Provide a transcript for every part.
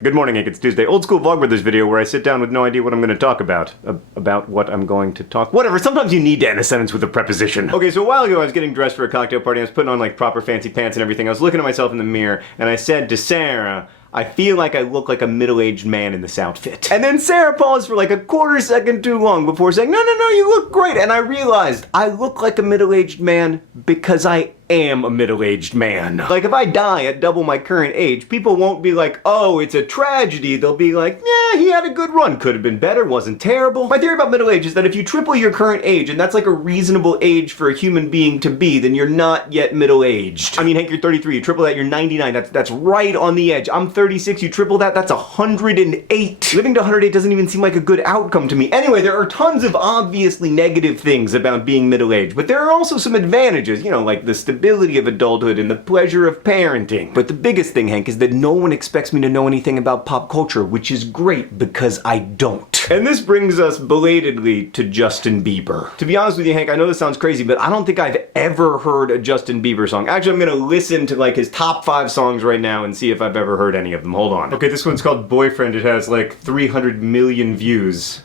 Good morning, Hank. It's Tuesday. Old school Vlogbrothers video where I sit down with no idea what I'm going to talk about. About what I'm going to talk. Whatever, sometimes you need to end a sentence with a preposition. Okay, so a while ago I was getting dressed for a cocktail party. I was putting on like proper fancy pants and everything. I was looking at myself in the mirror and I said to Sarah, I feel like I look like a middle-aged man in this outfit. And then Sarah paused for like a quarter second too long before saying, no, you look great. And I realized I look like a middle-aged man because I am a middle-aged man. Like if I die at double my current age, people won't be like, oh, it's a tragedy. They'll be like, yeah, he had a good run. Could have been better, wasn't terrible. My theory about middle age is that if you triple your current age, and that's like a reasonable age for a human being to be, then you're not yet middle-aged. I mean, Hank, you're 33, you triple that, you're 99. That's right on the edge. I'm 36, you triple that, that's 108. Living to 108 doesn't even seem like a good outcome to me. Anyway, there are tons of obviously negative things about being middle-aged, but there are also some advantages, you know, like the stability of adulthood and the pleasure of parenting. But the biggest thing, Hank, is that no one expects me to know anything about pop culture, which is great because I don't. And this brings us belatedly to Justin Bieber. To be honest with you, Hank, I know this sounds crazy, but I don't think I've ever heard a Justin Bieber song. Actually, I'm gonna listen to like his top 5 songs right now and see if I've ever heard any of them. Hold on. Okay, this one's called Boyfriend. It has like 300 million views.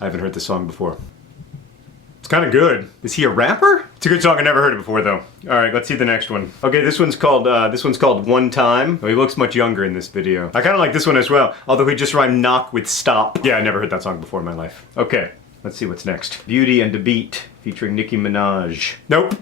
I haven't heard this song before. It's kind of good. Is he a rapper? It's a good song. I never heard it before though. All right, let's see the next one. Okay, this one's called One Time. Oh, he looks much younger in this video. I kind of like this one as well, although he just rhymed knock with stop. Yeah, I never heard that song before in my life. Okay, let's see what's next. Beauty and the Beat featuring Nicki Minaj. Nope.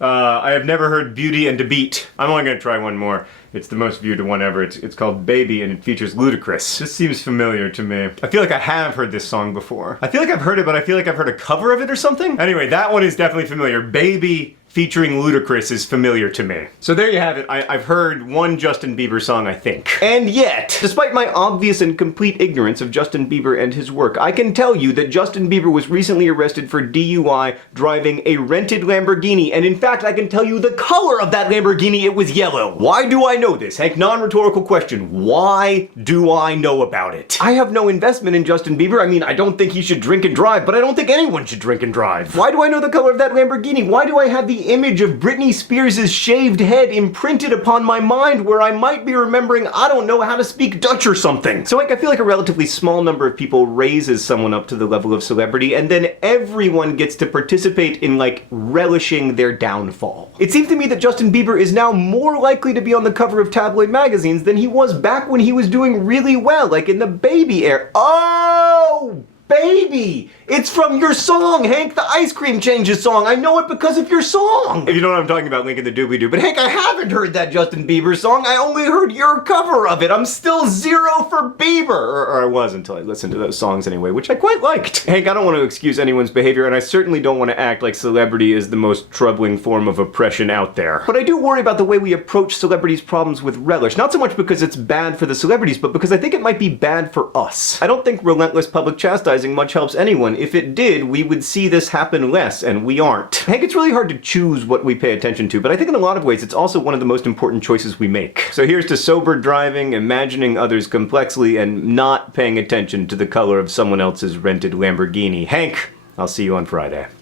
I have never heard Beauty and the Beat. I'm only gonna try one more. It's the most viewed one ever. It's called Baby and it features Ludacris. This seems familiar to me. I feel like I have heard this song before. I feel like I've heard it, but I feel like I've heard a cover of it or something. Anyway, that one is definitely familiar. Baby featuring Ludacris is familiar to me. So there you have it. I've heard one Justin Bieber song, I think. And yet, despite my obvious and complete ignorance of Justin Bieber and his work, I can tell you that Justin Bieber was recently arrested for DUI driving a rented Lamborghini, and in fact, I can tell you the color of that Lamborghini, it was yellow. Why do I know this? Hank, non-rhetorical question. Why do I know about it? I have no investment in Justin Bieber. I mean, I don't think he should drink and drive, but I don't think anyone should drink and drive. Why do I know the color of that Lamborghini? Why do I have the image of Britney Spears' shaved head imprinted upon my mind where I might be remembering, I don't know, how to speak Dutch or something? So like, I feel like a relatively small number of people raises someone up to the level of celebrity, and then everyone gets to participate in like relishing their downfall. It seems to me that Justin Bieber is now more likely to be on the cover of tabloid magazines than he was back when he was doing really well, like in the Baby era. Oh! Baby! It's from your song, Hank, the Ice Cream Changes song. I know it because of your song. If you know what I'm talking about, link in the doobly-doo. But Hank, I haven't heard that Justin Bieber song. I only heard your cover of it. I'm still 0 for Bieber. Or I was until I listened to those songs anyway, which I quite liked. Hank, I don't want to excuse anyone's behavior, and I certainly don't want to act like celebrity is the most troubling form of oppression out there. But I do worry about the way we approach celebrities' problems with relish. Not so much because it's bad for the celebrities, but because I think it might be bad for us. I don't think relentless public chastising much helps anyone. If it did, we would see this happen less, and we aren't. Hank, it's really hard to choose what we pay attention to, but I think in a lot of ways it's also one of the most important choices we make. So here's to sober driving, imagining others complexly, and not paying attention to the color of someone else's rented Lamborghini. Hank, I'll see you on Friday.